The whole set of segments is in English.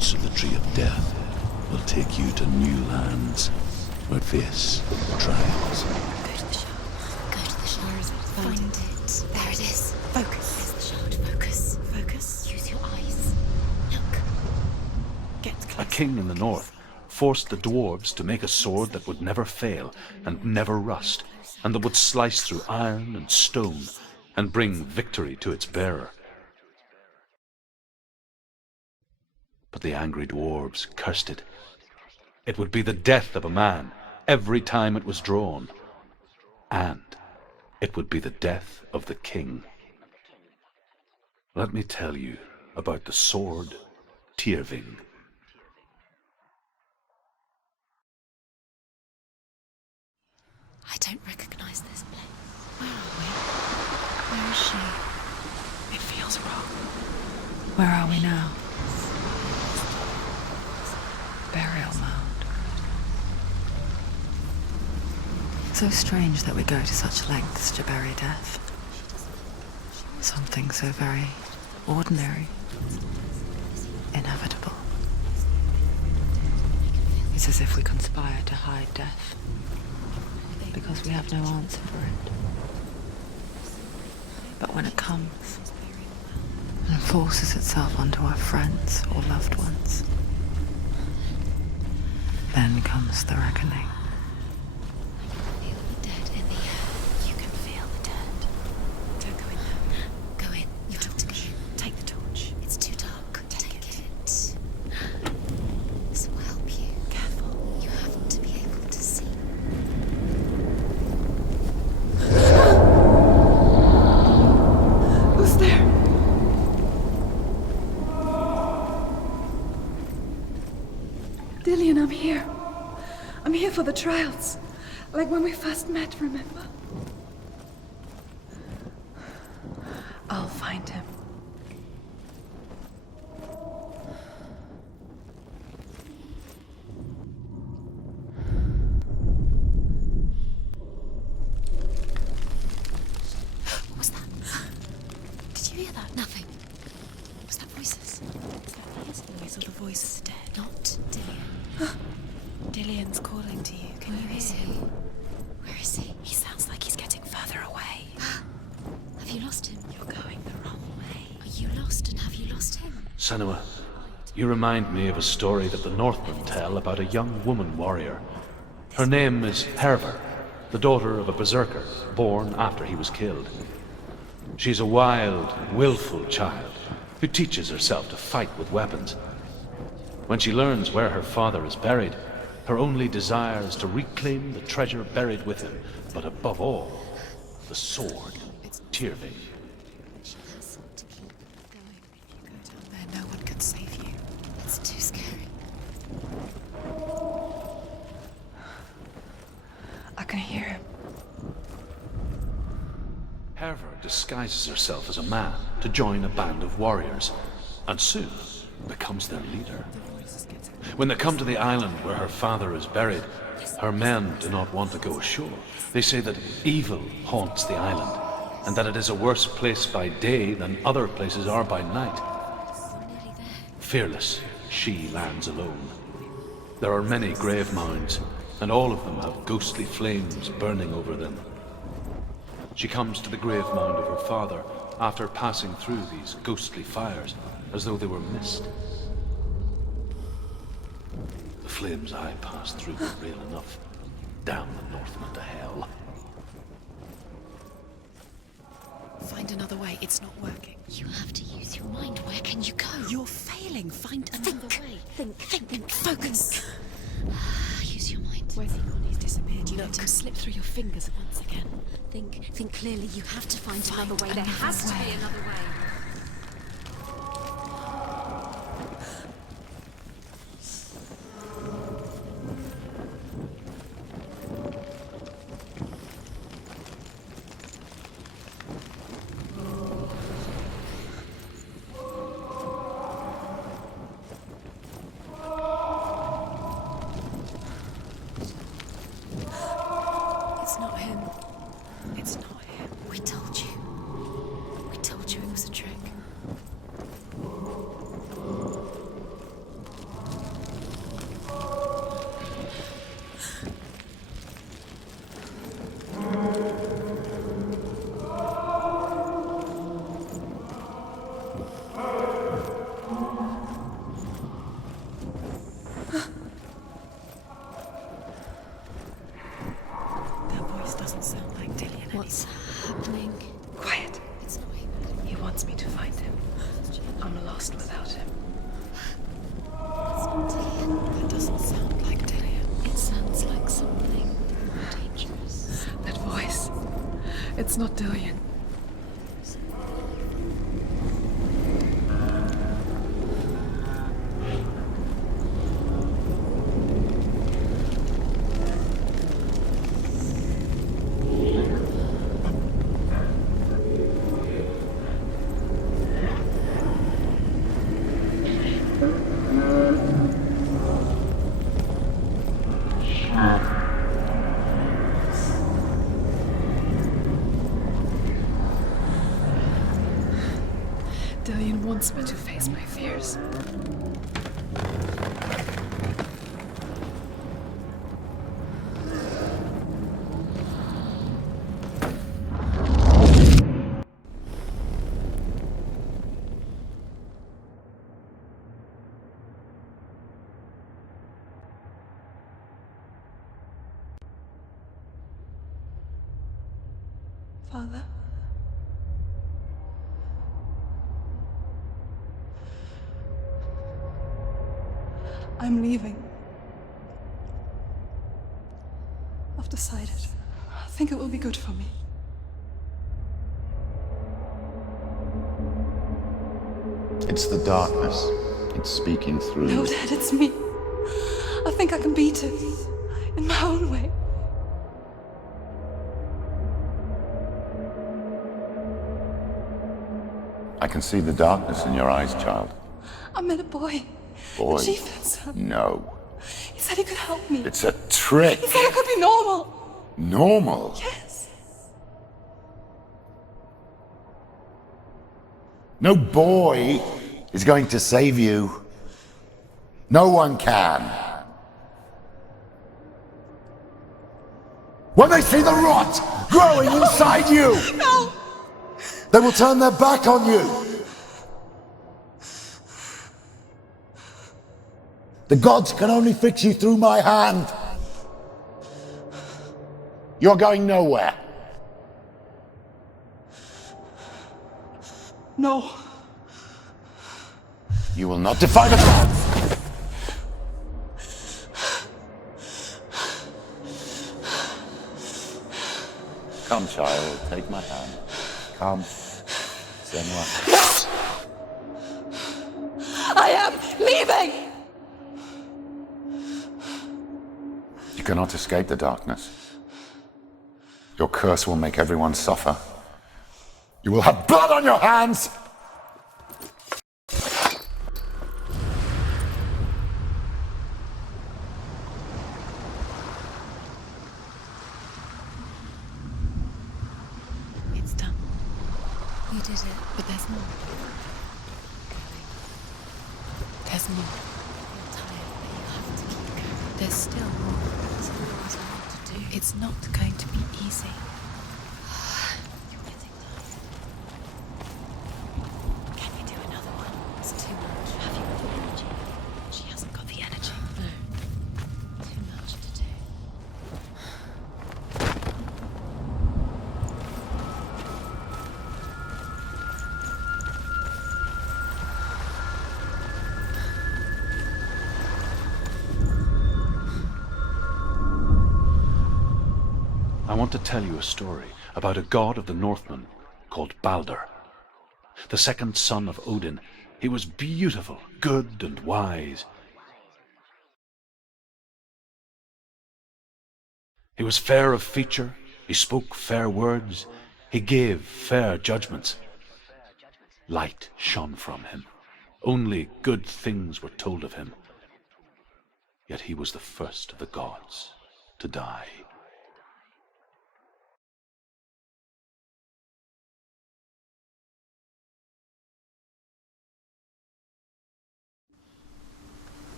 fruits of the tree of death will take you to new lands where face trials. Go to the shard. Go to the shard. Find it. There it is. Focus. There's the shard. Focus. Focus. Use your eyes. Look. Get close. A king in the north forced the dwarves to make a sword that would never fail and never rust, and that would slice through iron and stone and bring victory to its bearer. But the angry dwarves cursed it. It would be the death of a man every time it was drawn, and it would be the death of the king. Let me tell you about the sword Tyrving. I don't recognize this place. Where are we? Where is she? It feels wrong. Where are we now? Burial mound. So strange that we go to such lengths to bury death. Something so very ordinary, inevitable. It's as if we conspire to hide death, because we have no answer for it. But when it comes and forces itself onto our friends or loved ones, then comes the reckoning. Feel the dead in the air. You can feel the dead. Don't go in there. Go in. You have to go. Take the torch. It's too dark. Take it. This will help you. Careful. You have to be able to see. Who's there? Dillian, I'm here. I'm here for the trials. Like when we first met, remember? I'll find him. What was that? Did you hear that? Nothing. Was that voices? Is that his voice or the voice of the dead? Not Dillian. Dillian's calling to you. Can you hear him? Where is he? He sounds like he's getting further away. Have you lost him? You're going the wrong way. Are you lost, and have you lost him? Senua, you remind me of a story that the Northmen tell about a young woman warrior. Her name is Herver, the daughter of a berserker born after he was killed. She's a wild, willful child who teaches herself to fight with weapons. When she learns where her father is buried, her only desire is to reclaim the treasure buried with him, but above all, the sword, Tyrving. She has to keep going. If you go down there, no one can save you. It's too scary. I can hear him. Herver disguises herself as a man to join a band of warriors, and soon becomes their leader. When they come to the island where her father is buried, her men do not want to go ashore. They say that evil haunts the island, and that it is a worse place by day than other places are by night. Fearless, she lands alone. There are many grave mounds, and all of them have ghostly flames burning over them. She comes to the grave mound of her father after passing through these ghostly fires, as though they were mist. The flames I passed through were real enough. Damn the Northmen to hell. Find another way. It's not working. You have to use your mind. Where can you go? You're failing. Find another way. Think. Focus. Use your mind. Where's he gone? He's disappeared. You let him slip through your fingers once again. Think clearly. You have to find another way. There has to be another way. It's not him. We told you. We told you it was a trick. That doesn't sound like Dillian. It sounds like something dangerous. That voice. It's not Dillian. Dillian wants me to face my fears. Father? I'm leaving. I've decided. I think it will be good for me. It's the darkness. It's speaking through. No, Dad, it's me. I think I can beat it. In my own way. I can see the darkness in your eyes, child. I met a boy. Boy. The chief and son. No. He said he could help me. It's a trick. He said I could be normal. Normal. Yes. No boy is going to save you. No one can. When they see the rot growing inside you, No! they will turn their back on you. The gods can only fix you through my hand. You're going nowhere. No. You will not defy the gods. Come, child, take my hand. Come, Senua. I am leaving! You cannot escape the darkness. Your curse will make everyone suffer. You will have blood on your hands! It's done. You did it, but there's more. There's more. You're tired, but you have to keep going. There's still more. There's always more to do. It's not going to be easy. You're getting tired. Can you do another one? It's too much. Have you got the energy? She hasn't got the energy. No. Too much to do. I want to tell you a story about a god of the Northmen called Balder. The second son of Odin. He was beautiful, good and wise. He was fair of feature, he spoke fair words, he gave fair judgments. Light shone from him. Only good things were told of him. Yet he was the first of the gods to die.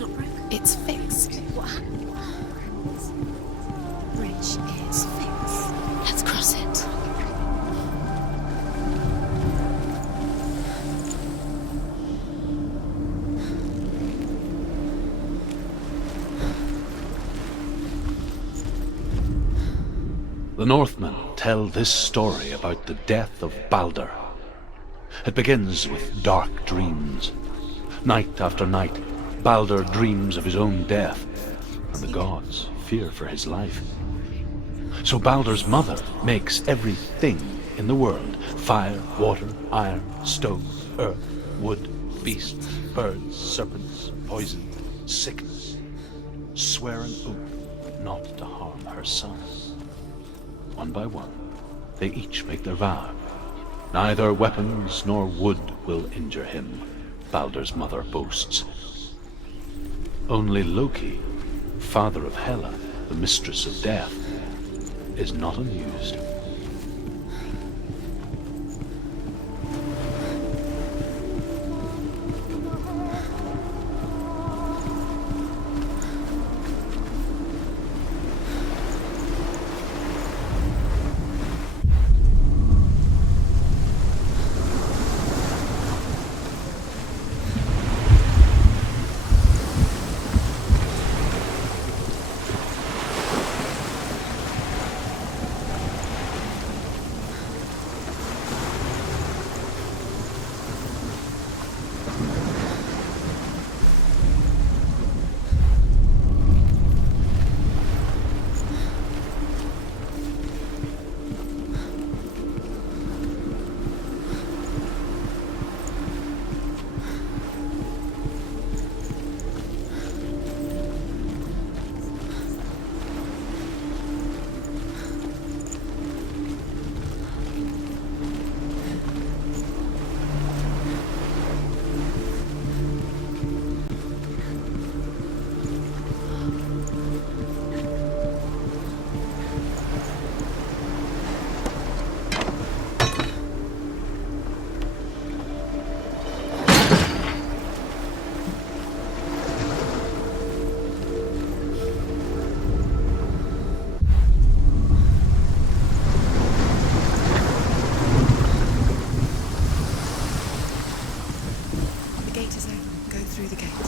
not broken. It's fixed. What happened? Bridge is fixed. Let's cross it. The Northmen tell this story about the death of Baldur. It begins with dark dreams. Night after night, Baldur dreams of his own death, and the gods fear for his life. So Baldur's mother makes everything in the world: fire, water, iron, stone, earth, wood, beasts, birds, serpents, poison, sickness, swear an oath not to harm her son. One by one, they each make their vow. Neither weapons nor wood will injure him, Baldur's mother boasts. Only Loki, father of Hela, the mistress of death, is not amused.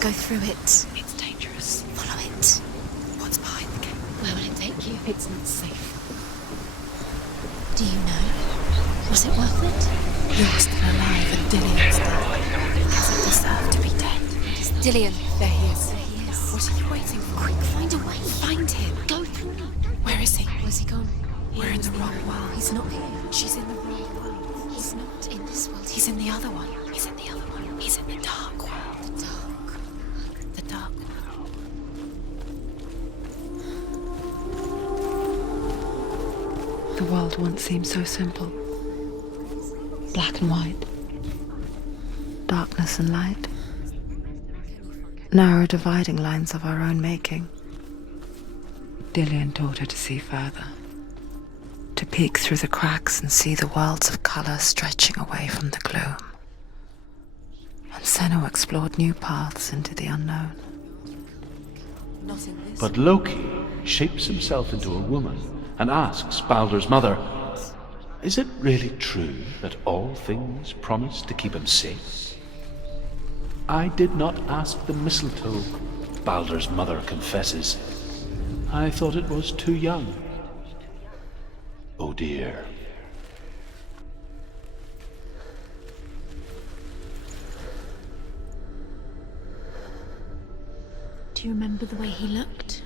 Go through it. It's dangerous. Follow it. What's behind the gate? Where will it take you? It's not safe. Do you know? Was it worth it? You're still alive and Dillian's dead. Does it deserve to be dead? Dillian. There he is. There he is. What are you waiting for? Quick, find a way. Find him. Go through. Where is he? Where's he gone? We're in the wrong world. He's not here. She's in the wrong world. He's not in this world. He's in the other one. He's in the other one. He's in the dark world. The dark. The dark world. The world once seemed so simple. Black and white. Darkness and light. Narrow dividing lines of our own making. Dillian taught her to see further. To peek through the cracks and see the worlds of color stretching away from the gloom. And Senua explored new paths into the unknown. But Loki shapes himself into a woman and asks Baldur's mother, is it really true that all things promise to keep him safe? I did not ask the mistletoe, Baldur's mother confesses. I thought it was too young. Oh dear. Do you remember the way he looked?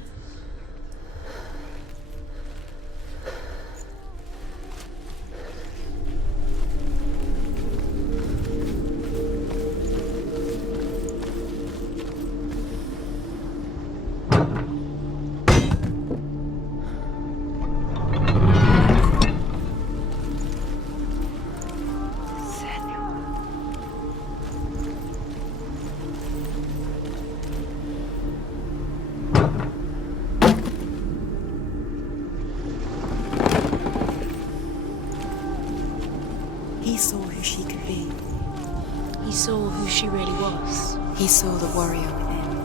He saw who she could be. He saw who she really was. He saw the warrior within.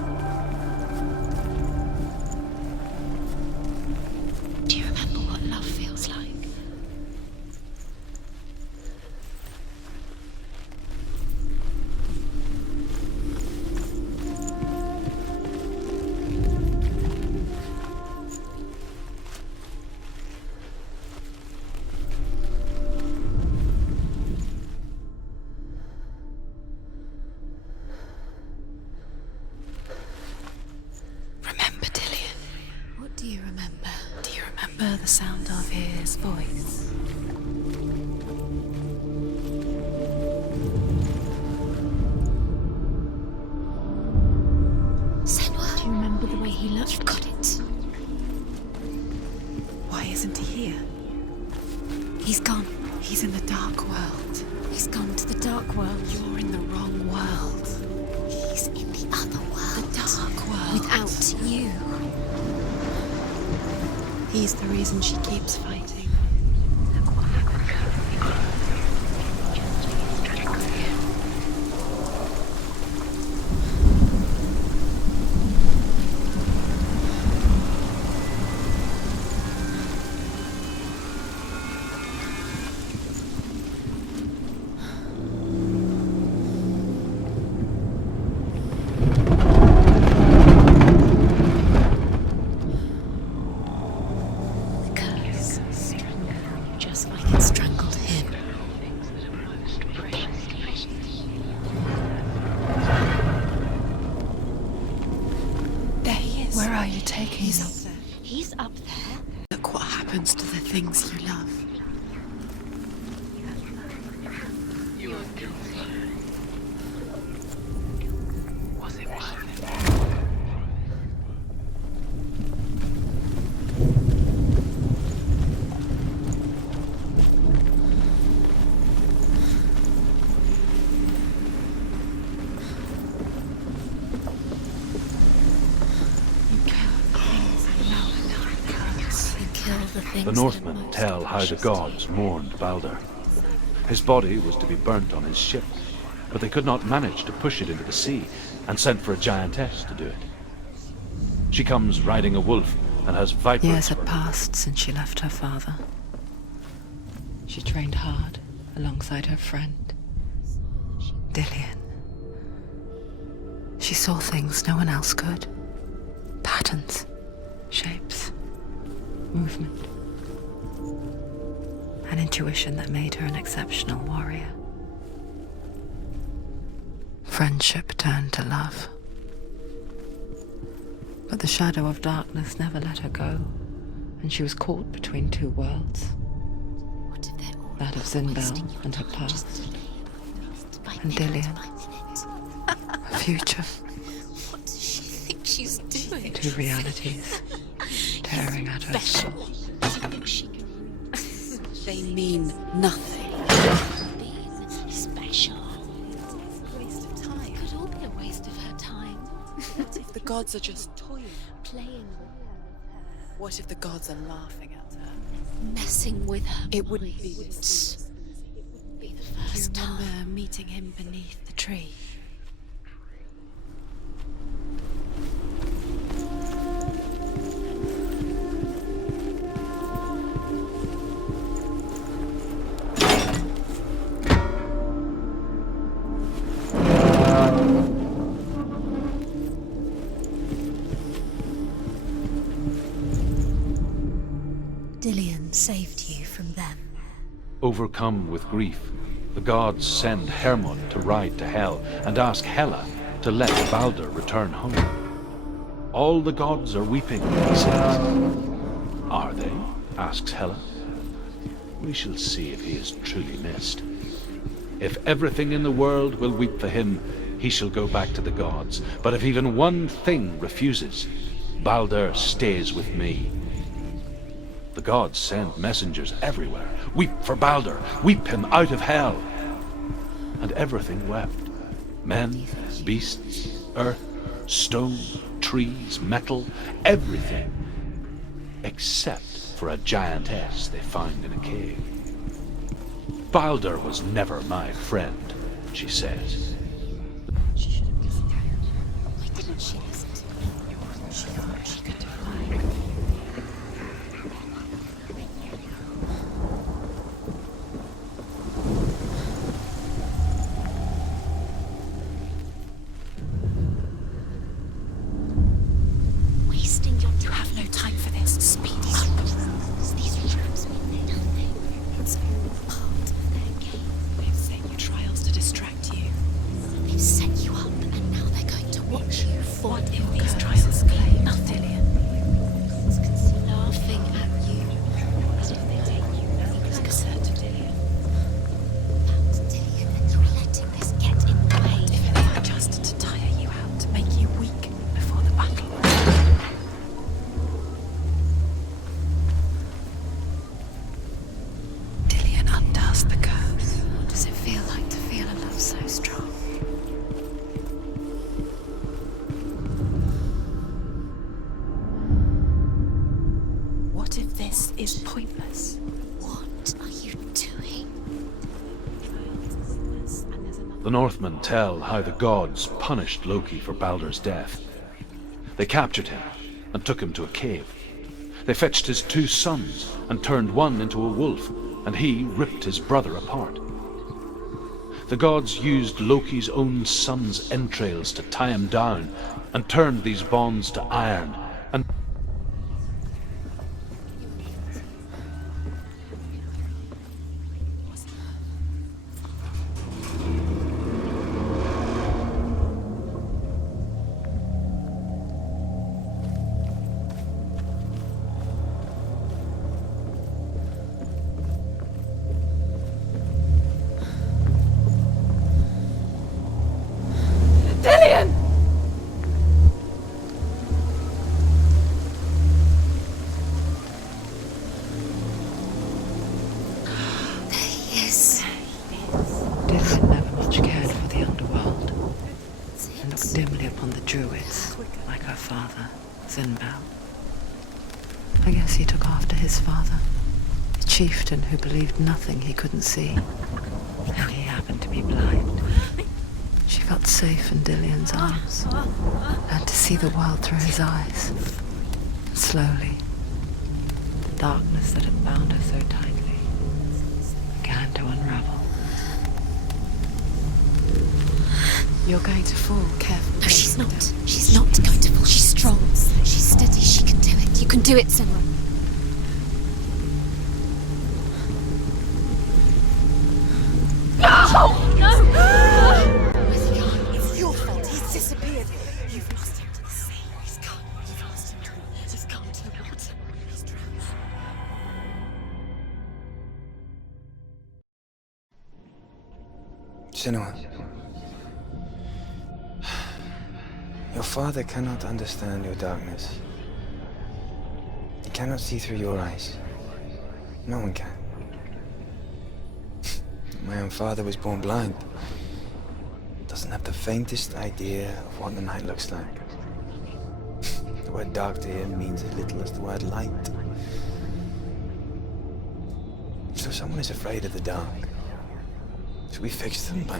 remember Dillian? What do you remember? Do you remember the sound of his voice? Senua? Do you remember the way he looked? You've got it. Why isn't he here? He's gone. He's in the dark world. He's gone to the dark world. You're in the wrong world. He's in the other world. The dark world. Without you. He's the reason she keeps fighting. Just like it strangled him. There he is. Where are you taking He's me? up there. He's up there. Look what happens to the things you love. The Northmen tell how the gods mourned Balder. His body was to be burnt on his ship, but they could not manage to push it into the sea, and sent for a giantess to do it. She comes riding a wolf and has vipers. Years had for- passed since she left her father. She trained hard alongside her friend, Dillian. She saw things no one else could. Patterns, shapes, movement. An intuition that made her an exceptional warrior. Friendship turned to love. But the shadow of darkness never let her go, and she was caught between two worlds. What if they're all That of wasting Zinbel your and her time just past, by and minute Dillian. by minute? her future. What does she think she's doing? Two realities tearing at her soul. They mean nothing. Being special. Waste of time. Could all be a waste of her time. What if the gods are just toying? Playing with her. What if the gods are laughing at her? Messing with her. It wouldn't be mind. this. It wouldn't be the Do you first remember time. meeting him beneath the tree? Dillian saved you from them. Overcome with grief, the gods send Hermod to ride to Hell and ask Hela to let Balder return home. All the gods are weeping, he says. Are they? Asks Hela. We shall see if he is truly missed. If everything in the world will weep for him, he shall go back to the gods. But if even one thing refuses, Balder stays with me. The gods send messengers everywhere. Weep for Balder. Weep him out of hell. And everything wept. Men, beasts, earth, stone, trees, metal, everything. Except for a giantess they find in a cave. Balder was never my friend, she says. Why didn't she listen to me? She thought she could defy. Wasting your time. You have no time for this. Speed up. These rooms mean nothing. It's all part of their game. They've set you trials to distract you. They've set you up, and now they're going to watch you fall. What if these trials claim nothing? is pointless. What are you doing? The Northmen tell how the gods punished Loki for Baldur's death. They captured him and took him to a cave. They fetched his 2 sons and turned one into a wolf, and he ripped his brother apart. The gods used Loki's own son's entrails to tie him down and turned these bonds to iron and Yes. Dillion never much cared for the underworld and looked dimly upon the druids, like her father, Zinbao. I guess he took after his father, a chieftain who believed nothing he couldn't see. And he happened to be blind. She felt safe in Dillion's arms, learned to see the world through his eyes. And slowly, the darkness that had bound her so tightly began to unravel. You're going to fall. Careful. No, she's not. She's not going to fall. She's strong. She's steady. She can do it. You can do it, Senua. It's your fault. He's disappeared. You've lost him to the sea. He's gone. You've lost him to the... He's gone to the water. He's drowned. Senua, your father cannot understand your darkness. He cannot see through your eyes. No one can. My own father was born blind. Doesn't have the faintest idea of what the night looks like. The word dark to him means as little as the word light. So if someone is afraid of the dark, should we fix them by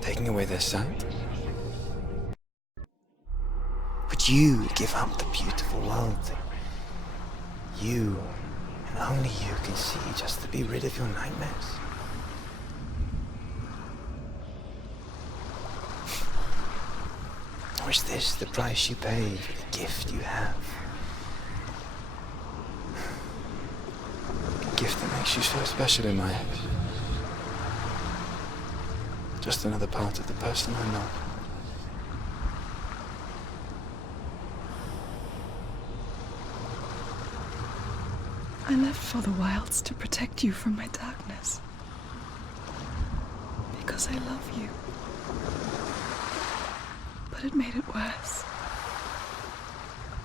taking away their sight? Would you give up the beautiful world that you, and only you, can see just to be rid of your nightmares? Or is this the price you pay for the gift you have? A gift that makes you so special in my eyes. Just another part of the person I know. I left for the wilds to protect you from my darkness. Because I love you. But it made it worse.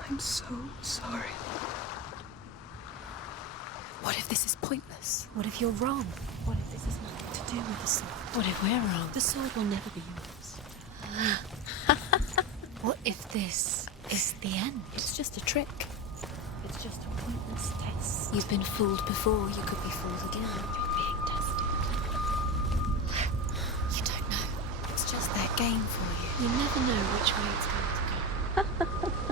I'm so sorry. What if this is pointless? What if you're wrong? What if this has nothing to do with the sword? What if we're wrong? The sword will never be yours. What if this is the end? It's just a trick. It's just a pointless test. You've been fooled before. You could be fooled again. You're being tested. You don't know. It's just their game for you. You never know which way it's going to go.